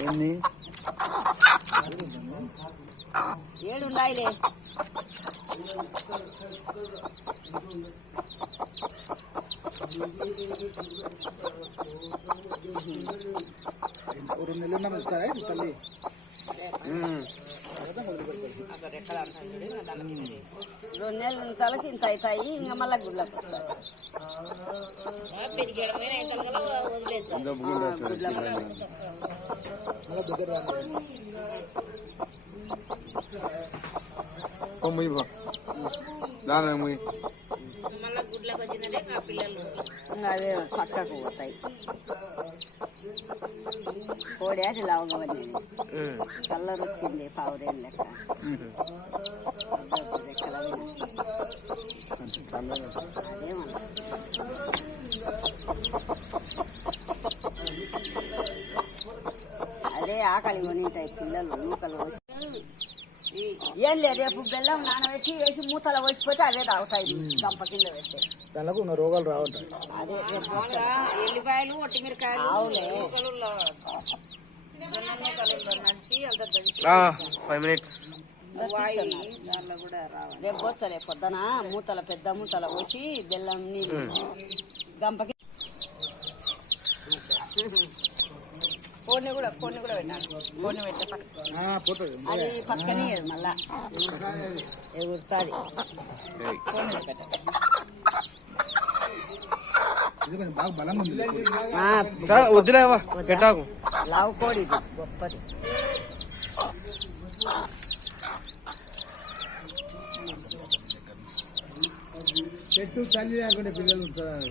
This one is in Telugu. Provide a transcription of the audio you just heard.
ఏంది? ఏడు ఉన్నాయిలే వస్తారా ఇది తల్లి? రెండు నెలలు తలకి ఇంత అవుతాయి ఇంకా మళ్ళీ గుడ్లకు వస్తాయి ముయ్యి దాని ముయ్యి ఇంకా పక్కకు పోతాయి కోడి అది లావుగా కలర్ వచ్చింది పావురేం లెక్క. అదే ఆకలి కొనింటాయి పిల్లలు నూకలు పోసి ఏం లేదు రేపు బెల్లం నానబెట్టి వేసి మూతల పోసిపోతే అవే తాగుతాయి. గంప కింద పెడితే. దానికి ఉన్న రోగాలు రావంటాయి అదే రేపు ఎల్లిపాయలు ఒట్టిమిరకాయలు అవులే ఫైవ్ మినిట్స్ దాంట్లో కూడా రావాలి. రేపు పోచ్చలే పొద్దున మూతల పెద్ద మూతల పోసి బెల్లం నీళ్ళు గంపకి కోడిని కూడా కోడిని కూడా పెట్టాను పెట్టే అది పక్కనే మళ్ళా. ఎగురుతుంది ఇది కొంచెం బాగా బలంగా ఉంది. వద్దులేవా పెట్టాకు. లావు కోడి గొప్పది. చెట్టు తల్లి లేకుండా పిల్లలు ఉంటారు.